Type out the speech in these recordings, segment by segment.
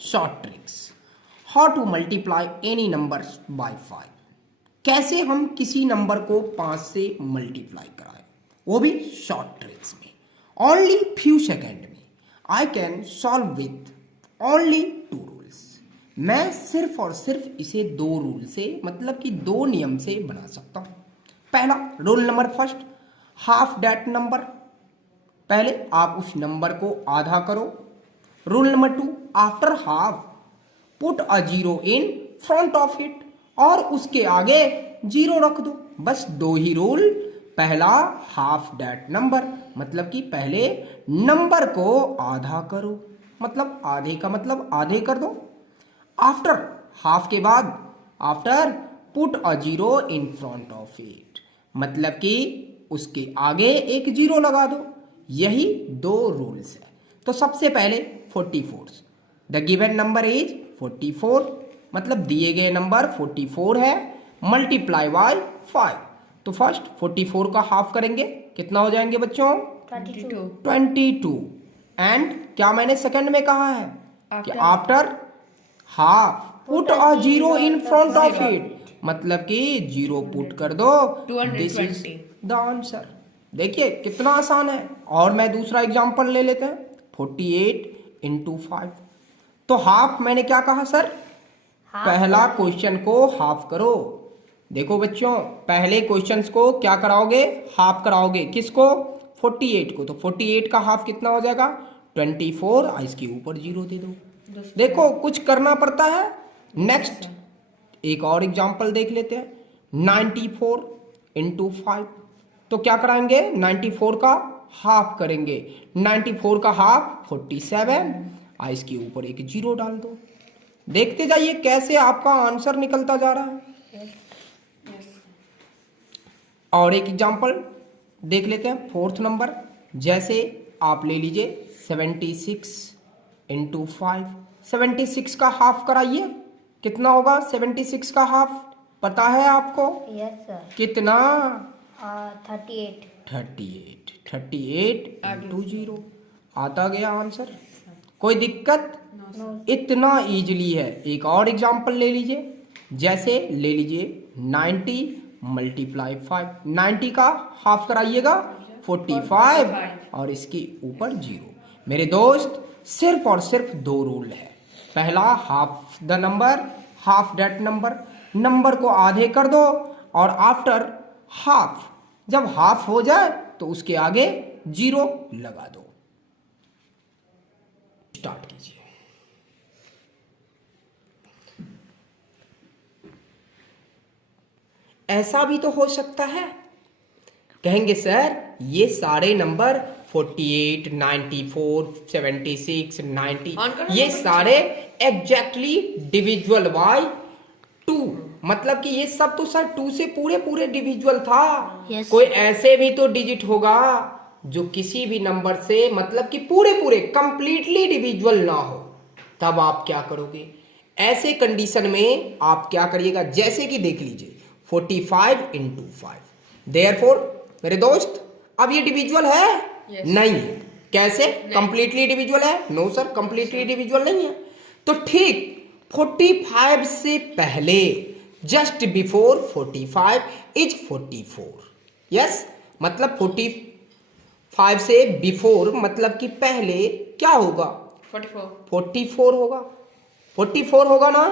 Short tricks. How to multiply any numbers by 5। कैसे हम किसी नंबर को 5 से मल्टीप्लाई कराएं, वो भी शॉर्ट ट्रिक्स में। ओनली फ्यू सेकेंड में I can solve with only 2 rules. मैं सिर्फ और सिर्फ इसे 2 रूल से, मतलब कि 2 नियम से बना सकता हूं। पहला rule number first, half that number. पहले आप उस नंबर को आधा करो। Rule number 2, after half put a zero in front of it, और उसके आगे जीरो रख दो। बस 2 ही रूल। पहला हाफ दैट नंबर, मतलब कि पहले नंबर को आधा करो, मतलब आधे का मतलब आधे कर दो। आफ्टर हाफ के बाद after put a zero in front of it, मतलब कि उसके आगे एक जीरो लगा दो। यही 2 रूल्स है। तो सबसे पहले 44, द गिवन नंबर इज 44, मतलब दिए गए नंबर 44 है, मल्टीप्लाई बाय 5। तो फर्स्ट 44 का हाफ करेंगे, कितना हो जाएंगे बच्चों? 22। एंड क्या मैंने सेकंड में कहा है कि after half put a zero in front of it, मतलब कि जीरो पुट कर दो। This is the answer. देखिए कितना आसान है। और मैं दूसरा एग्जांपल ले लेते हैं, 48 इंटू 5। तो हाफ मैंने क्या कहा सर? पहला क्वेश्चन को हाफ करो। देखो बच्चों, पहले क्वेश्चंस को क्या कराओगे? हाफ कराओगे। किसको? 48 को। तो 48 का हाफ कितना हो जाएगा? 24। इसके ऊपर जीरो दे दो। देखो कुछ करना पड़ता है। नेक्स्ट एक और एग्जांपल देख लेते हैं, 94 इंटू 5। तो क्या कराएंगे? 94 का हाफ करेंगे। 94 का हाफ 47। इसके ऊपर एक जीरो डाल दो। देखते जाइए कैसे आपका आंसर निकलता जा रहा है। और एक एग्जांपल देख लेते हैं, 4th नंबर। जैसे आप ले लीजिए 76 इंटू 5। 76 का हाफ कराइए, कितना होगा 76 का हाफ? पता है आपको? Yes sir. कितना? 38। 38 इंटू 0। आता गया आंसर। कोई दिक्कत? इतना इजीली है। एक और एग्जांपल ले लीजिए, जैसे ले लीजिए 90 मल्टीप्लाई 5। 90 का हाफ कराइएगा 45, और इसके ऊपर जीरो। मेरे दोस्त सिर्फ और सिर्फ 2 रूल है। पहला half the number, half that number, number को आधे कर दो। और आफ्टर हाफ, जब हाफ हो जाए तो उसके आगे जीरो लगा दो। स्टार्ट कीजिए। ऐसा भी तो हो सकता है, कहेंगे सर ये सारे नंबर 48, 94, 76, 90 ये सारे एग्जैक्टली डिविजुअल बाय 2, मतलब कि ये सब तो सर 2 से पूरे पूरे डिविजुअल था। Yes. कोई ऐसे भी तो डिजिट होगा जो किसी भी नंबर से, मतलब कि पूरे पूरे कंप्लीटली डिविजुअल ना हो। तब आप क्या करोगे? ऐसे कंडीशन में आप क्या करिएगा? जैसे कि देख लीजिए 45 इंटू 5। देयरफॉर मेरे दोस्त अब ये डिविजुअल है? Yes. नहीं है। कैसे? कंप्लीटली डिविजुअल है? नो सर, कंप्लीटली डिविजुअल नहीं है। तो ठीक 45 से पहले, जस्ट बिफोर 45 इज 44। यस, मतलब 45 से बिफोर मतलब कि पहले क्या होगा? 44 होगा। 44 होगा ना?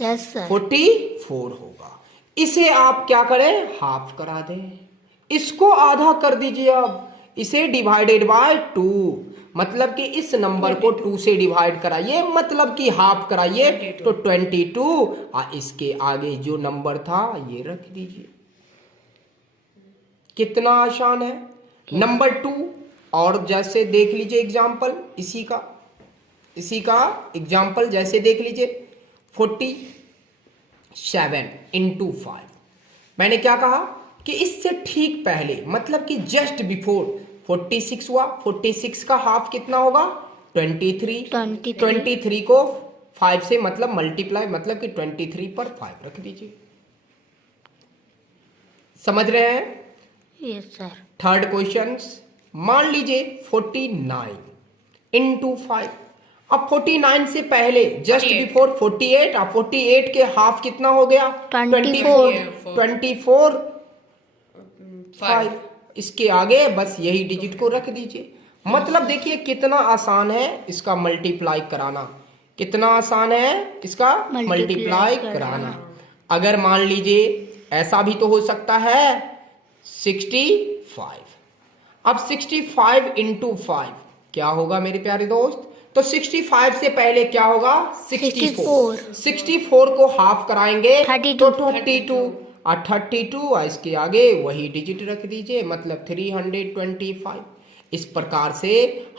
Yes sir. 44 होगा। इसे आप क्या करें? हाफ करा दें। इसको आधा कर दीजिए। अब इसे डिवाइडेड बाय 2, मतलब कि इस नंबर को 2 से डिवाइड कराइए, मतलब कि हाफ कराइए। तो 22, इसके आगे जो नंबर था ये रख दीजिए। कितना आसान है। नंबर 2, और जैसे देख लीजिए एग्जाम्पल इसी का एग्जाम्पल जैसे देख लीजिए 47 इंटू 5। मैंने क्या कहा कि इससे ठीक पहले, मतलब कि जस्ट बिफोर 46 हुआ। 46 का हाफ कितना होगा? 23। 23 को 5 से मतलब मल्टीप्लाई, मतलब कि 23 पर 5 रख दीजिए। समझ रहे हैं? Yes sir. थर्ड क्वेश्चन, मान लीजिए 49 इंटू 5। अब 49 से पहले जस्ट 48 बिफोर 48, अब 48 के हाफ कितना हो गया? 24 24 5 5। इसके आगे बस यही डिजिट को रख दीजिए। मतलब देखिए कितना आसान है इसका मल्टीप्लाई कराना, कितना आसान है इसका मल्टीप्लाई कराना। अगर मान लीजिए ऐसा भी तो हो सकता है 65। अब 65 इंटू 5 क्या होगा मेरे प्यारे दोस्त? तो 65 से पहले क्या होगा? 64। 64 को हाफ कराएंगे 32 तो 32 और 32 और इसके आगे वही डिजिट रख दीजिए, मतलब 325। इस प्रकार से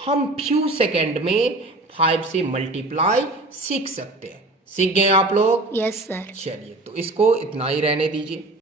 हम फ्यू सेकंड में 5 से मल्टीप्लाई सीख सकते हैं। सीख गए आप लोग? Yes sir. चलिए तो इसको इतना ही रहने दीजिए।